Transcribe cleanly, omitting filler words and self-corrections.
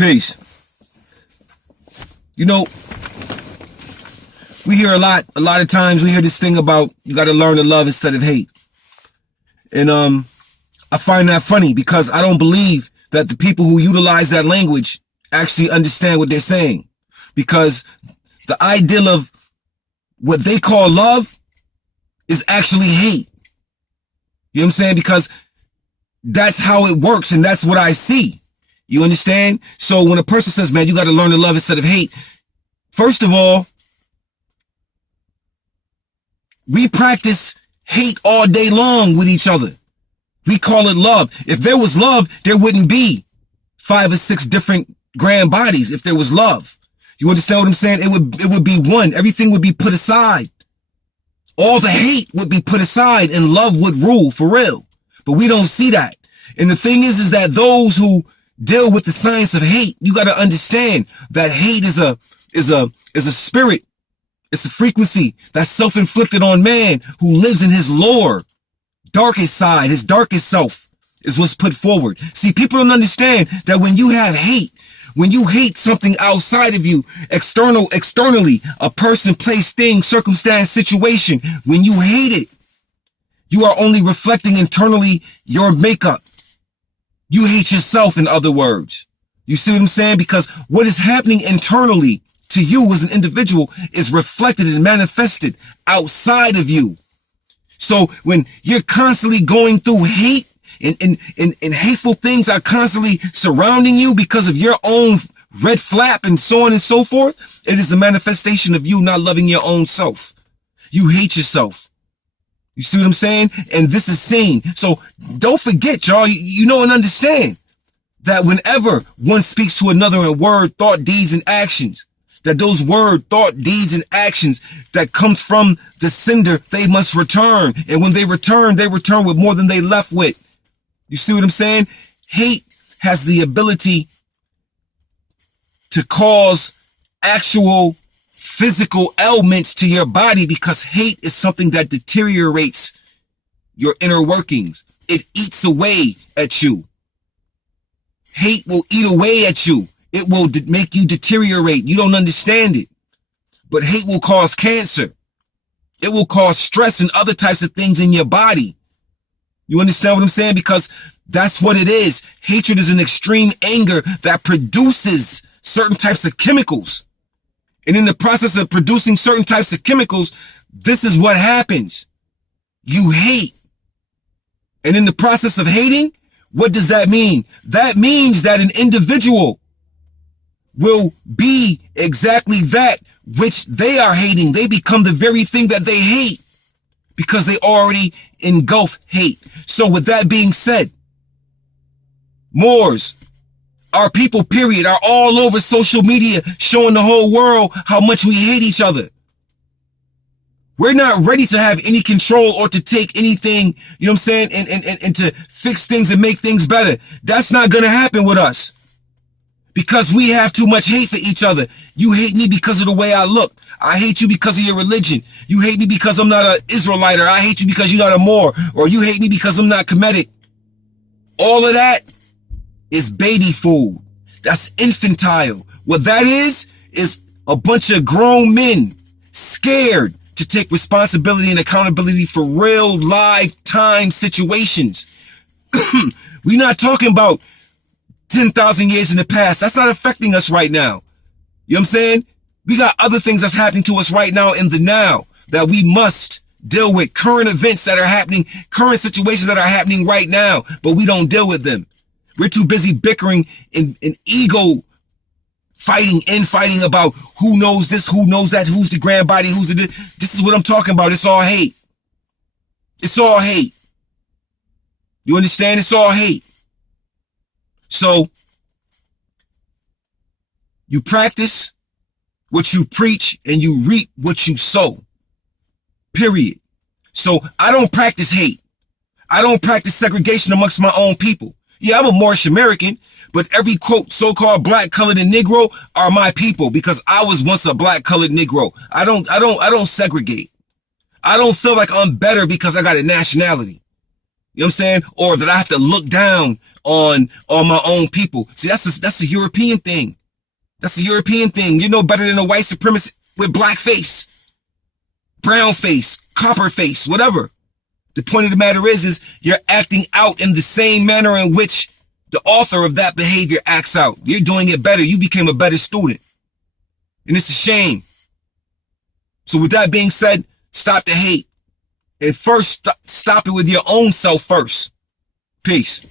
Peace. You know, we hear a lot of times we hear this thing about you got to learn to love instead of hate. And I find that funny because I don't believe that the people who utilize that language actually understand what they're saying. Because the ideal of what they call love is actually hate. You know what I'm saying? Because that's how it works and that's what I see. You understand? So when a person says, man, you got to learn to love instead of hate, first of all, we practice hate all day long with each other. We call it love. If there was love, there wouldn't be 5 or 6 different grand bodies. If there was love, you understand what I'm saying? It would be one. Everything would be put aside. All the hate would be put aside and love would rule for real. But we don't see that. And the thing is that those who deal with the science of hate, you got to understand that hate is a spirit. It's a frequency that's self-inflicted on man who lives in his lower, darkest side. His darkest self is what's put forward. See, people don't understand that when you have hate, when you hate something outside of you, externally, a person, place, thing, circumstance, situation, when you hate it, you are only reflecting internally your makeup. You hate yourself, in other words. You see what I'm saying? Because what is happening internally to you as an individual is reflected and manifested outside of you. So when you're constantly going through hate and hateful things are constantly surrounding you because of your own red flap and so on and so forth, it is a manifestation of you not loving your own self. You hate yourself. You see what I'm saying? And this is seen. So don't forget, y'all, you know and understand that whenever one speaks to another in word, thought, deeds, and actions, that those word, thought, deeds, and actions that comes from the sender, they must return. And when they return with more than they left with. You see what I'm saying? Hate has the ability to cause actual physical ailments to your body because hate is something that deteriorates your inner workings. It eats away at you. Hate will eat away at you. It will make you deteriorate. You don't understand it. But hate will cause cancer. It will cause stress and other types of things in your body. You understand what I'm saying? Because that's what it is. Hatred is an extreme anger that produces certain types of chemicals. And in the process of producing certain types of chemicals, this is what happens. You hate. And in the process of hating, what does that mean? That means that an individual will be exactly that which they are hating. They become the very thing that they hate because they already engulf hate. So with that being said, Moors, our people, period, are all over social media showing the whole world how much we hate each other. We're not ready to have any control or to take anything, you know what I'm saying, and to fix things and make things better. That's not going to happen with us because we have too much hate for each other. You hate me because of the way I look. I hate you because of your religion. You hate me because I'm not an Israelite, or I hate you because you're not a Moor, or you hate me because I'm not Kemetic. All of that is baby food. That's infantile. What that is a bunch of grown men scared to take responsibility and accountability for real lifetime situations. We're not talking about 10,000 years in the past. That's not affecting us right now. You know what I'm saying? We got other things that's happening to us right now in the now that we must deal with. Current events that are happening, current situations that are happening right now, but we don't deal with them. We're too busy bickering and ego fighting about who knows this, who knows that, who's the grand body, who's the... This is what I'm talking about. It's all hate. It's all hate. You understand? It's all hate. So, you practice what you preach and you reap what you sow. Period. So, I don't practice hate. I don't practice segregation amongst my own people. Yeah, I'm a Moorish American, but every quote so-called black, colored, and Negro are my people because I was once a black, colored Negro. I don't segregate. I don't feel like I'm better because I got a nationality. You know what I'm saying? Or that I have to look down on my own people. See, that's a European thing. That's a European thing. You're no better than a white supremacist with black face, brown face, copper face, whatever. The point of the matter is you're acting out in the same manner in which the author of that behavior acts out. You're doing it better. You became a better student. And it's a shame. So with that being said, stop the hate. And first, stop it with your own self first. Peace.